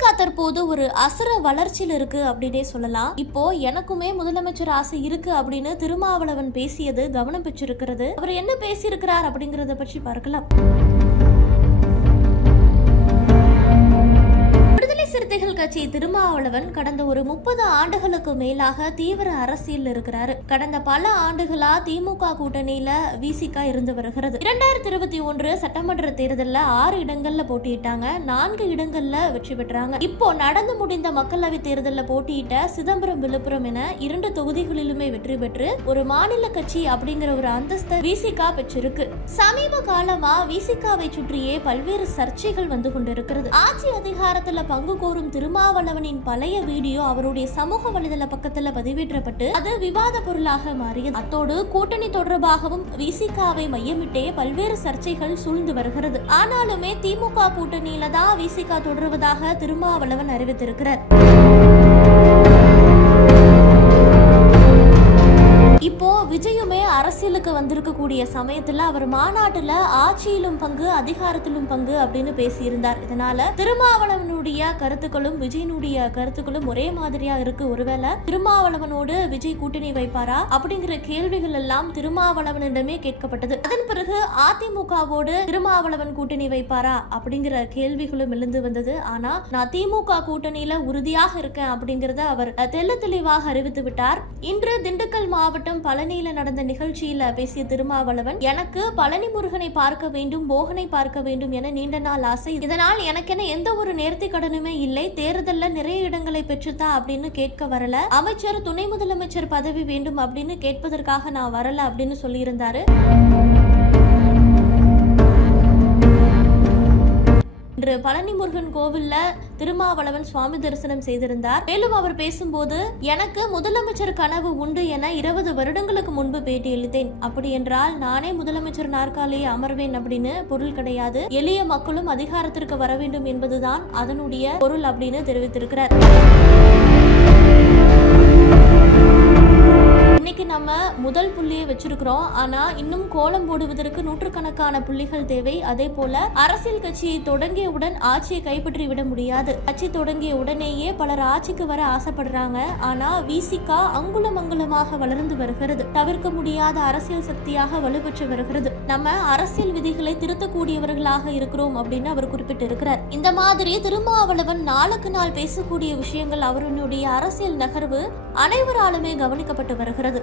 America தற்போது ஒரு அசுர வளர்ச்சியில் இருக்கு அப்படின்னே சொல்லலாம். இப்போ எனக்குமே முதலமைச்சர் ஆசை இருக்கு அப்படின்னு திருமாவளவன் பேசியது கவனம் பெற்றிருக்கிறது. அவர் என்ன பேசியிருக்கிறார் அப்படிங்கறத பற்றி பார்க்கலாம். கட்சி திருமாவளவன் கடந்த ஒரு முப்பது ஆண்டுகளுக்கு மேலாக தீவிர அரசியல் இருக்கிறாரு. கடந்த பல ஆண்டுகளா திமுக கூட்டணியில விசிகா இருந்து வருகிறது. இரண்டாயிரத்தி இருபத்தி ஒன்று சட்டமன்ற தேர்தலில் ஆறு இடங்கள்ல போட்டியிட்டாங்க. நான்கு இடங்கள்ல வெற்றி பெற்றாங்க. இப்போ நடந்து முடிந்த மக்களவை தேர்தலில் போட்டியிட்ட சிதம்பரம் விழுப்புரம் என இரண்டு தொகுதிகளிலுமே வெற்றி பெற்று ஒரு மாநில கட்சி அப்படிங்கிற ஒரு அந்தஸ்தை விசிகா பெற்றிருக்கு. சமீப காலமா விசிகாவை சுற்றியே பல்வேறு சர்ச்சைகள் வந்து கொண்டிருக்கிறது. ஆட்சி அதிகாரத்துல பங்கு கோரும் திருமாவளவனின் பழைய வீடியோ அவருடைய சமூக வலைதள பக்கத்துல பதிவேற்றப்பட்டு அது விவாத பொருளாக மாறியது. அத்தோடு கூட்டணி தொடர்பாகவும் விசிகாவை மையமிட்டே பல்வேறு சர்ச்சைகள் சூழ்ந்து வருகிறது. ஆனாலுமே திமுக கூட்டணியில தான் விசிகா தொடருவதாக திருமாவளவன் அறிவித்திருக்கிறார். விஜயுமே அரசியலுக்கு வந்திருக்கக்கூடிய சமயத்துல அவர் மாநாட்டுல ஆட்சியிலும் பங்கு அதிகாரத்திலும் பங்கு அப்படின்னு பேசியிருந்தார். இதனால திருமாவளவனுடைய கருத்துக்களும் விஜயனுடைய கருத்துக்களும் ஒரே மாதிரியா இருக்கு. ஒருவேளை திருமாவளவனோடு விஜய் கூட்டணி வைப்பாரா அப்படிங்கிற கேள்விகள் எல்லாம் திருமாவளவனிடமே கேட்கப்பட்டது. அதன் பிறகு அதிமுகவோடு திருமாவளவன் கூட்டணி வைப்பாரா அப்படிங்கிற கேள்விகளும் எழுந்து வந்தது. ஆனா நான் திமுக கூட்டணியில உறுதியாக இருக்கேன் அப்படிங்கறத அவர் தெள்ள தெளிவாக அறிவித்து விட்டார். இன்று திண்டுக்கல் மாவட்டம் பழனி பழனியில நடந்த நிகழ்ச்சியில பேசிய திருமாவளவன் எனக்கு பழனி முருகனை பார்க்க வேண்டும் போகனை பார்க்க வேண்டும் என நீண்ட நாள் ஆசை. இதனால் எனக்கென எந்த ஒரு நேர்த்தி கடனுமே இல்லை. தேர்தல்ல நிறைய இடங்களை பெற்றுத்தா அப்படின்னு கேட்க வரல. அமைச்சர் துணை முதலமைச்சர் பதவி வேண்டும் அப்படின்னு கேட்பதற்காக நான் வரல அப்படின்னு சொல்லியிருந்தாரு. இன்று பழனி முருகன் கோவில்ல திருமாவளவன் சுவாமி தரிசனம் செய்திருந்தார். மேலும் அவர் பேசும்போது எனக்கு முதலமைச்சர் கனவு உண்டு என இருபது வருடங்களுக்கு முன்பு பேட்டியளித்தேன் அப்படி என்றால் நானே முதலமைச்சர் நாற்காலியை அமர்வேன் அப்படின்னு பொருள் கிடையாது. எளிய மக்களும் அதிகாரத்திற்கு வர வேண்டும் என்பதுதான் அதனுடைய பொருள் அப்படின்னு தெரிவித்திருக்கிறார். நம்ம முதல் புள்ளியை வச்சிருக்கிறோம். ஆனா இன்னும் கோலம் போடுவதற்கு நூற்றுக்கணக்கான புள்ளிகள் தேவை. அதே போல அரசியல் கட்சியை தொடங்கியவுடன் ஆட்சியை கைப்பற்றி விட முடியாது. கட்சி தொடங்கிய உடனேயே பலர் ஆட்சிக்கு வர ஆசைப்படுறாங்க. ஆனா விசிகா அங்குலம் அங்குலமாக வளர்ந்து வருகிறது. தவிர்க்க முடியாத அரசியல் சக்தியாக வலுப்பெற்று வருகிறது. நம்ம அரசியல் விதிகளை திருத்தக்கூடியவர்களாக இருக்கிறோம் அப்படின்னு அவர் குறிப்பிட்டிருக்கிறார். இந்த மாதிரி திருமாவளவன் நாளுக்கு நாள் பேசக்கூடிய விஷயங்கள் அவருடைய அரசியல் நகர்வு அனைவராலுமே கவனிக்கப்பட்டு வருகிறது.